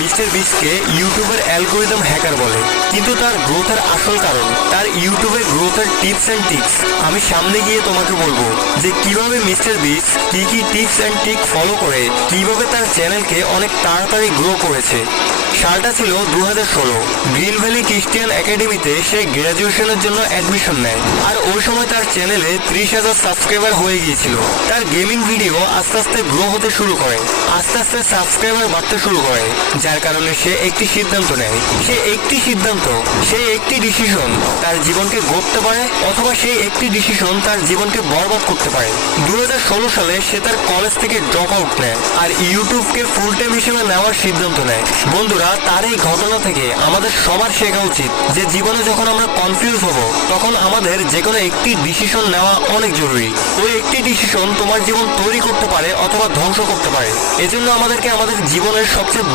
Mister বিস্টকে ইউটিউবের algorithm hacker বলে, কিন্তু তার গ্রোথের আসল কারণ তার ইউটিউবে গ্রোথের টিপস অ্যান্ড ট্রিক্স। আমি সামনে গিয়ে তোমাকে বলবো যে কিভাবে মিস্টার বিস্ট কি টিপস অ্যান্ড ট্রিক ফলো করে কিভাবে তার চ্যানেলকে অনেক তাড়াতাড়ি গ্রো করেছে। সালটা ছিল 2016। গ্রিন ভ্যালি খ্রিস্টিয়ান একাডেমিতে সে গ্র্যাজুয়েশনের জন্য অ্যাডমিশন নেয়, আর ওই সময় তার চ্যানেলে 30,000 সাবস্ক্রাইবার হয়ে গিয়েছিল। তার গেমিং ভিডিও আস্তে আস্তে গ্রো হতে শুরু করে, আস্তে আস্তে সাবস্ক্রাইবার বাড়তে শুরু করে, যার কারণে সে একটি সিদ্ধান্ত নেয়। সেই একটি ডিসিশন তার জীবনকে গড়তে পারে, অথবা সেই একটি ডিসিশন তার জীবনকে বরবাদ করতে পারে। 2016 সালে সে তার কলেজ থেকে ড্রপ আউট নেয় আর ইউটিউবকে ফুল টাইম হিসেবে নেওয়ার সিদ্ধান্ত নেয়। বন্ধুরা, তার এই ঘটনা থেকে আমাদের সবার শেখা উচিত যে জীবনে যখন আমরা কনফিউজ হব তখন আমাদের যে কোনো একটি ডিসিশন নেওয়া অনেক জরুরি। ওই একটি ডিসিশন তোমার জীবন তৈরি করতে পারে অথবা ধ্বংস করতে পারে। এজন্য আমাদেরকে আমাদের জীবনের সবচেয়ে